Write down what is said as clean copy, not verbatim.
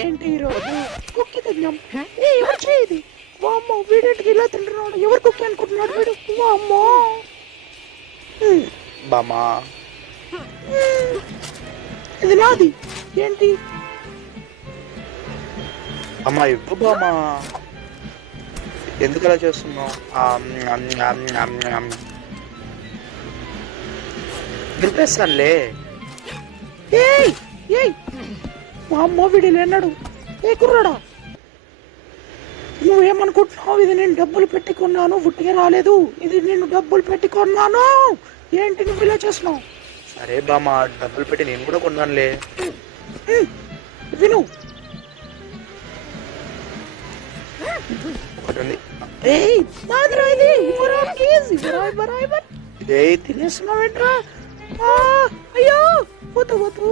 ఏంటి ఈరోజు కుక్కీ తిన్నాం. ఎవరు చేయది? వామ్మో, వీడేంటిది ఇలా తింటున్నాడు? ఎవరు కుక్కీ అనుకుంటున్నాడు వీడు? వామ్మో. బామా, ఇది నాది. ఏంటి అమ్మా? ఇవ్వు బామా. ఎందుకు అలా చేస్తున్నావు? దులిపేస్తానులే. మా అమ్మ వీడి లేనాడు. ఏ కుర్రాడా, నువ్వేమనుకుంటున్నావు? ఇది నేను డబ్బులు పెట్టి కొన్నాను, ఉట్టిగా రాలేదు. ఇది నేను డబ్బులు పెట్టి కొన్నాను. ఏంటి నువ్వు ఇలా చేస్తున్నావు? సరే బామా, డబ్బులు పెట్టి నేను కూడా కొన్నానులే. విను, తినేస్తున్నావు ఏంట్రా? అయ్యో, పోతా పోతూ